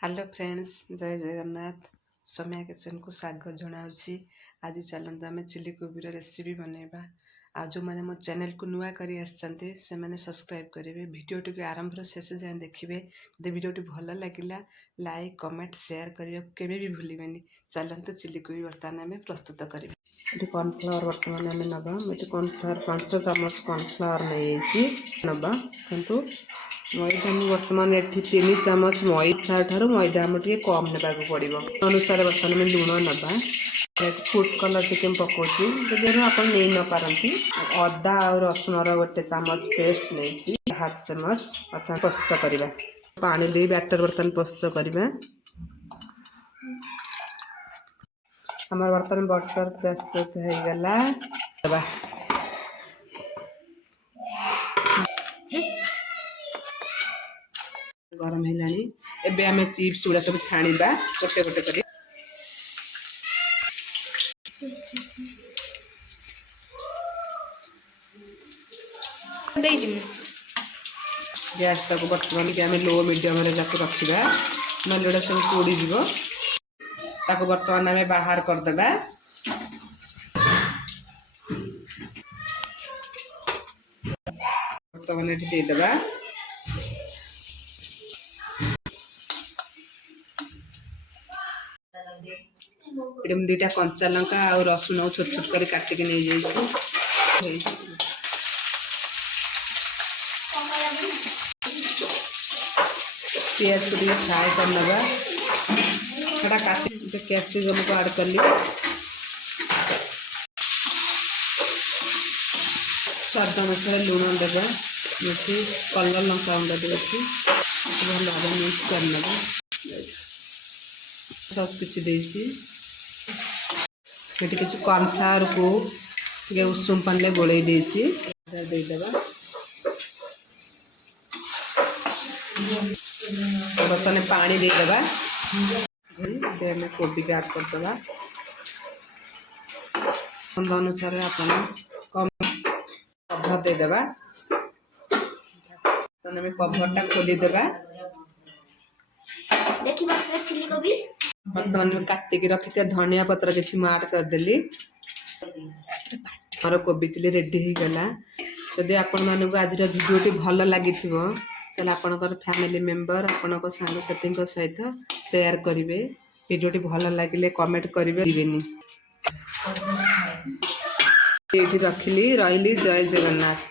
Hello friends, जय जगन्नाथ। समय kitchen को स्वागत जनावि। आज चलते आम चिली कोबी रेसिपी बनैबा। आ जो मैंने मो चैनल को नुआ करी आसचंते से मैंने सब्सक्राइब करेंगे। वीडियोटी को आरंभ शेष जाए देखिए। जब वीडियोटी भल लगिला लाइक कमेंट शेयर करने केवे भी भूलिबेनी। चलते चिली कोबी बर्तमान आम प्रस्तुत करें। कॉर्नफ्लावर बर्तमान आम नवा ये कॉर्नफ्लावर 5 चम्मच कॉर्नफ्लावर नहीं नवा किंतु मैदा बर्तमान ये 3 चम्मच मैदा ठार मैदा आम टे कम ना पड़ो अनुसार बर्तमान लुण नवा फूड कलर टी पकाउची जब आप नहीं न पारती अदा और रसुण गोटे चम्मच पेस्ट नहीं हाफ चम्मच बर्तमान प्रस्तुत करवा पानी दे बैटर बर्तमान प्रस्तुत करवा हमार बर्तमान बटर प्रस्तुत हो गला गरम है एबे आम चिप्स गुड़ा सब छाणीबा गोटे गोटे कर गैस टाक बर्तमान के आम लो मीडियम रखा ना जोड़ा सब पोड़ीज बर्तमान आम बाहर करदे बर्तमान ये देदेबा ये दुटा कंचा लंका और रसुण छोट छोट कर काटिक नहीं जाइए पियाज को दिए फ्राए कर नवा काटी कैप्सिकम को ऐड कर ली स्वाद अनुसार लुण देवा ये कलर लंका गुंड देखी भल भाव मिक्स कर नवा सस किसी देसी कॉर्नफ्लावर को उषुम पानी गोल देदेवा बर्तमान पानी देदेवा आम कोबी के ऐड करदे अनुसार आप कम कभर देदेवा कभरटा खोलीदेवा बर्तमान काटिक रखी धनिया पत्र किसी ऐड करदेली मोर कोबी चिली रेडी हो गला। जदि आपण मानक आज वीडियोटी भल लगी आपणकर फैमिली मेंबर आपण सांगसाथी सहित शेयर करेंगे। वीडियोटी भल लगे कमेंट करेंगे ये रखिली रही। जय जगन्नाथ।